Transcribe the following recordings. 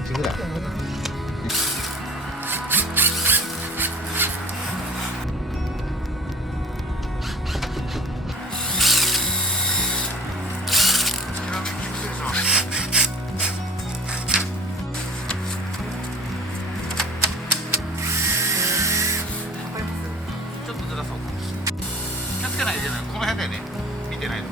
ンチぐらい。ちょっとずらそうか。気をつけないといけない。この辺だよね。見てないの。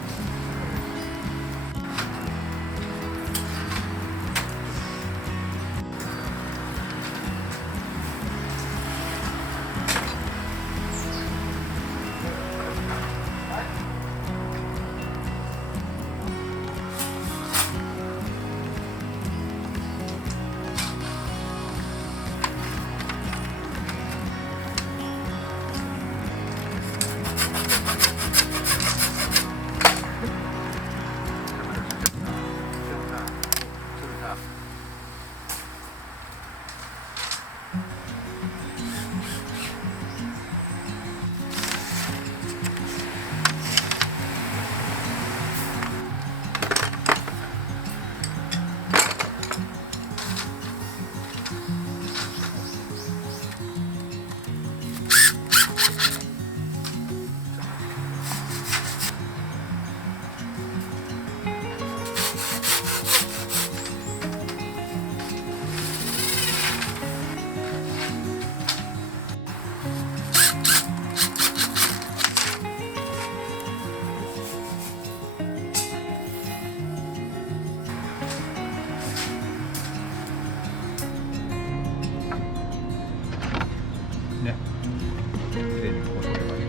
ね。綺麗にこう取ればいい。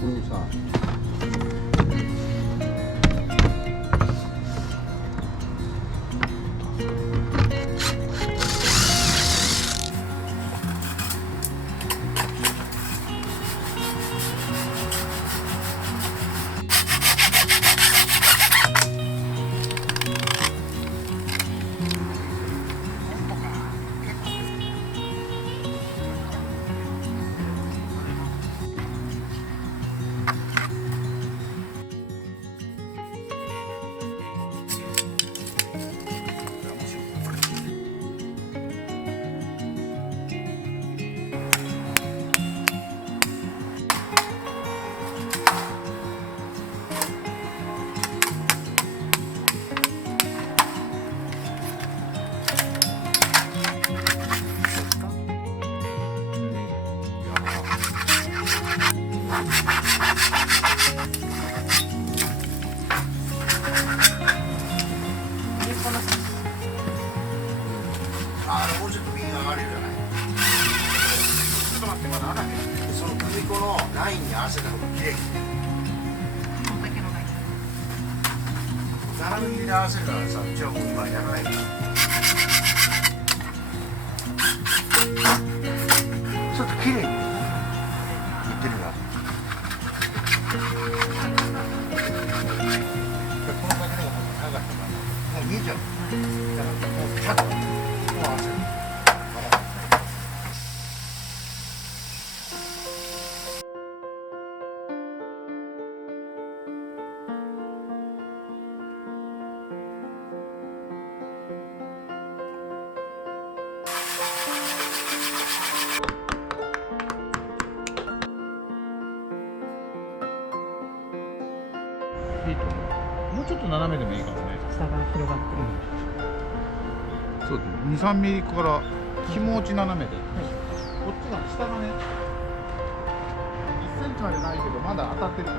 これをさ、もうちょっと右が上がれるじゃない。ちょっと待って、まだ上がらへん。その組子のラインに合わせた方が綺麗。こんだけのライン。斜め切りで合わせるからさ、うちはもう今やらないから。ちょっと綺麗にいってるな。このだけの方が長かったからもう見えちゃう。だからもうちゃんとこう合わせる。そう2、3ミリから気持ち斜めで、こっちが下がね1センチまでないけどまだ当たってるから、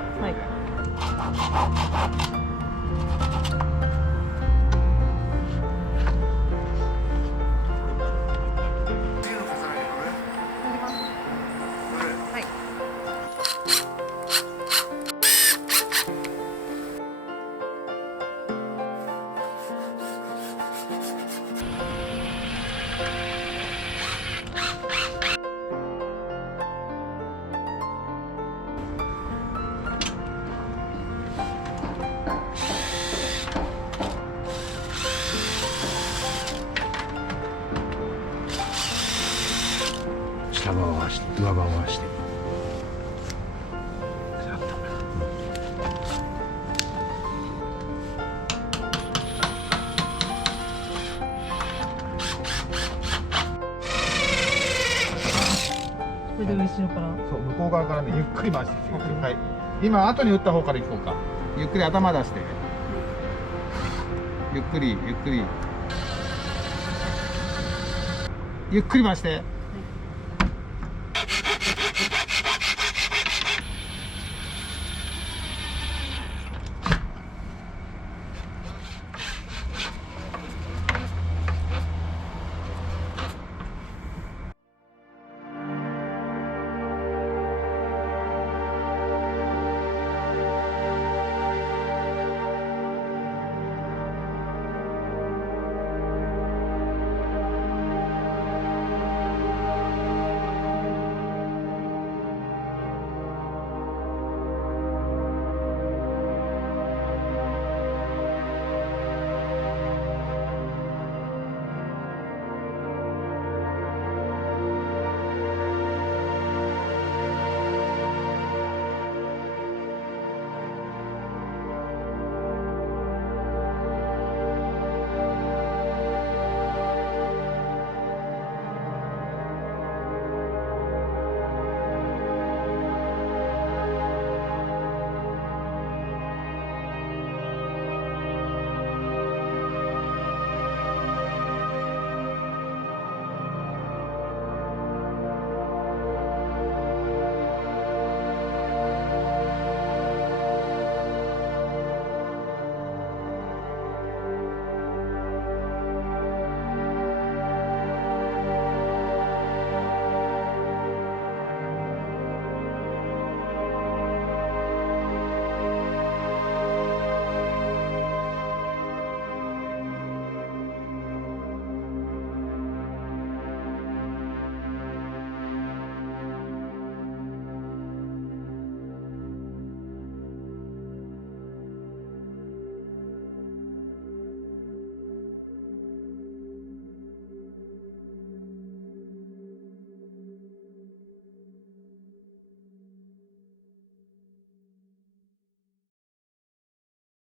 次の重ね着乗る？乗ります。乗る？はい。下側を合わせて上側を合わせてそれで後ろから。そう向こう側からねゆっくり回してきて、はい、今後に打った方から行こうか。ゆっくり頭出してゆっくりゆっくりゆっくり回して。